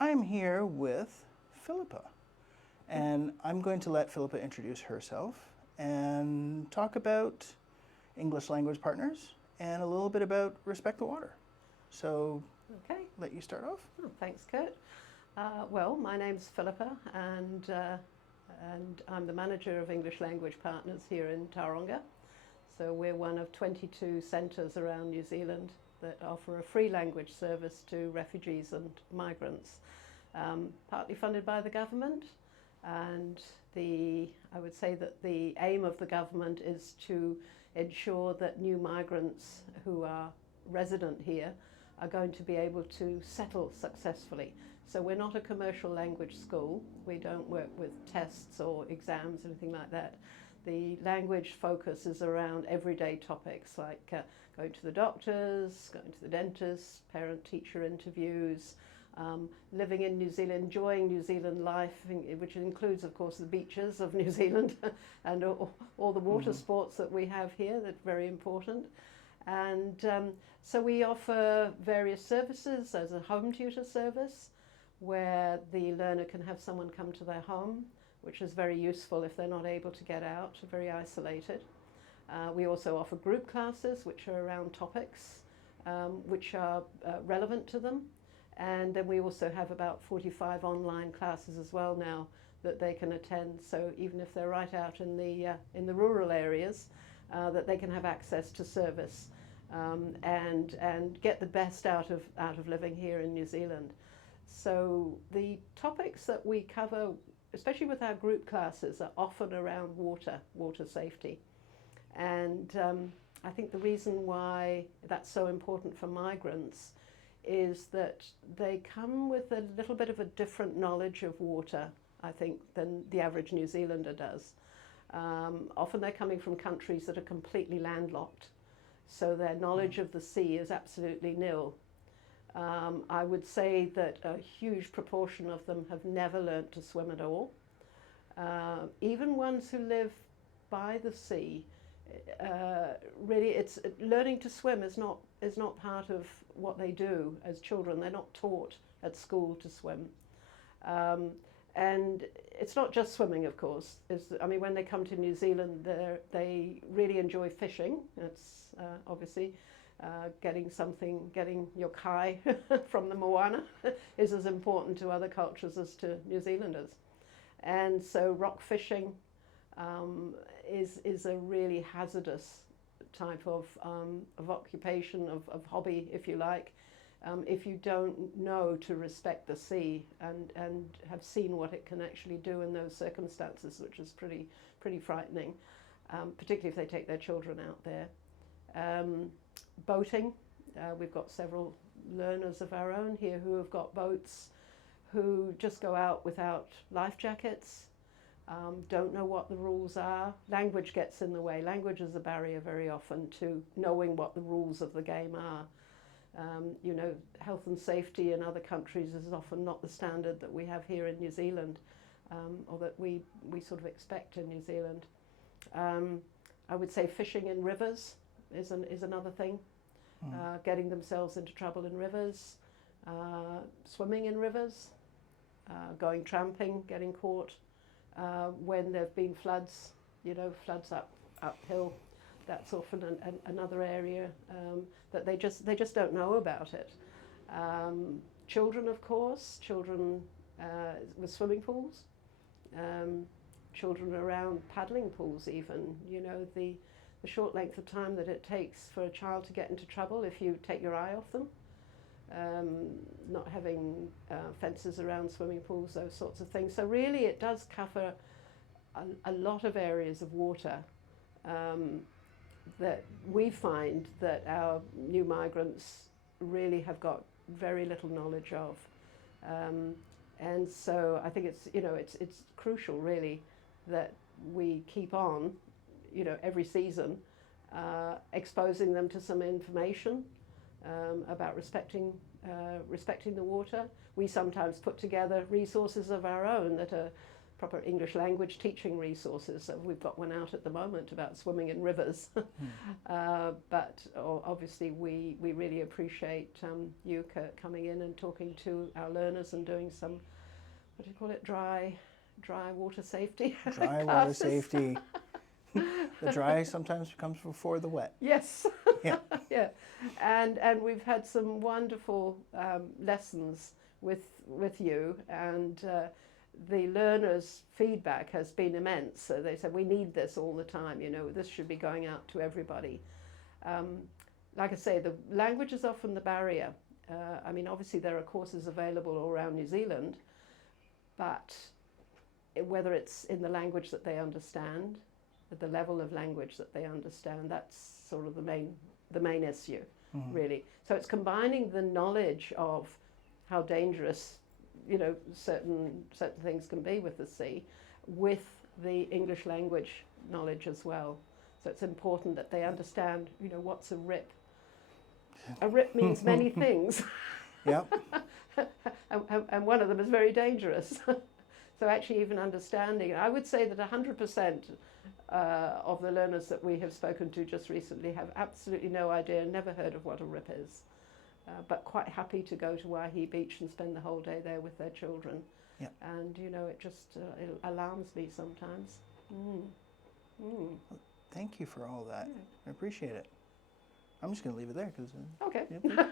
I'm here with Philippa, and I'm going to let Philippa introduce herself and talk about English language partners and a little bit about Respect the Water. So, Okay, let you start off. thanks, Kurt. Well, my name's Philippa, and I'm the manager of English language partners here in Tauranga. So we're one of 22 centres around New Zealand that offer a free language service to refugees and migrants, partly funded by the government. And I would say that the aim of the government is to ensure that new migrants who are resident here are going to be able to settle successfully. So we're not a commercial language school. We don't work with tests or exams, anything like that. The language focus is around everyday topics like going to the doctors, going to the dentist, parent-teacher interviews, living in New Zealand, enjoying New Zealand life, which includes, of course, the beaches of New Zealand and all the water sports that we have here that are very important. And so we offer various services. There's a home tutor service where the learner can have someone come to their home, which is very useful if they're not able to get out, very isolated. We also offer group classes, which are around topics which are relevant to them. And then we also have about 45 online classes as well now that they can attend. So even if they're right out in the rural areas, that they can have access to service and get the best out of living here in New Zealand. So the topics that we cover, especially with our group classes, are often around water safety. And I think the reason why that's so important for migrants is that they come with a little bit of a different knowledge of water, I think, than the average New Zealander does. Often they're coming from countries that are completely landlocked, so their knowledge of the sea is absolutely nil. I would say that a huge proportion of them have never learnt to swim at all. Even ones who live by the sea, really, it's learning to swim is not part of what they do as children. They're not taught at school to swim. And it's not just swimming, of course. When they come to New Zealand, they really enjoy fishing. It's obviously getting your kai from the Moana is as important to other cultures as to New Zealanders. And so rock fishing is a really hazardous type of occupation, of hobby, if you like, if you don't know to respect the sea and have seen what it can actually do in those circumstances, which is pretty frightening, particularly if they take their children out there. Boating, we've got several learners of our own here who have got boats who just go out without life jackets, don't know what the rules are. Language gets in the way. Language is a barrier very often to knowing what the rules of the game are. Health and safety in other countries is often not the standard that we have here in New Zealand, or that we sort of expect in New Zealand. I would say fishing in rivers is another thing. Getting themselves into trouble in rivers, swimming in rivers, going tramping, getting caught when there have been floods, floods uphill. That's often another area that they just don't know about it. Children, of course, with swimming pools, children around paddling pools even, the short length of time that it takes for a child to get into trouble if you take your eye off them. Not having fences around swimming pools, those sorts of things. So really it does cover a lot of areas of water that we find that our new migrants really have got very little knowledge of. And so I think it's crucial really that we keep on, every season, exposing them to some information about respecting the water. We sometimes put together resources of our own that are proper English language teaching resources. We've got one out at the moment about swimming in rivers. But obviously we really appreciate you, Kurt, coming in and talking to our learners and doing some, what do you call it, dry water safety. Dry water safety. The dry sometimes comes before the wet. Yes. Yeah. Yeah. And we've had some wonderful lessons with you, and the learners' feedback has been immense. So they said, we need this all the time, you know, this should be going out to everybody. Like I say, the language is often the barrier. I mean, obviously there are courses available all around New Zealand, but whether it's in the language that they understand, at the level of language that they understand, that's sort of the main issue, really. So it's combining the knowledge of how dangerous, you know, certain things can be with the sea, with the English language knowledge as well. So it's important that they understand, you know, what's a rip. A rip means many things. Yep. and one of them is very dangerous. So actually even understanding, I would say that 100% of the learners that we have spoken to just recently have absolutely no idea, never heard of what a rip is, but quite happy to go to Waihi Beach and spend the whole day there with their children. Yep. And you know, it just it alarms me sometimes. Well, thank you for all that. Yeah. I appreciate it. I'm just going to leave it there because. Okay. Yep.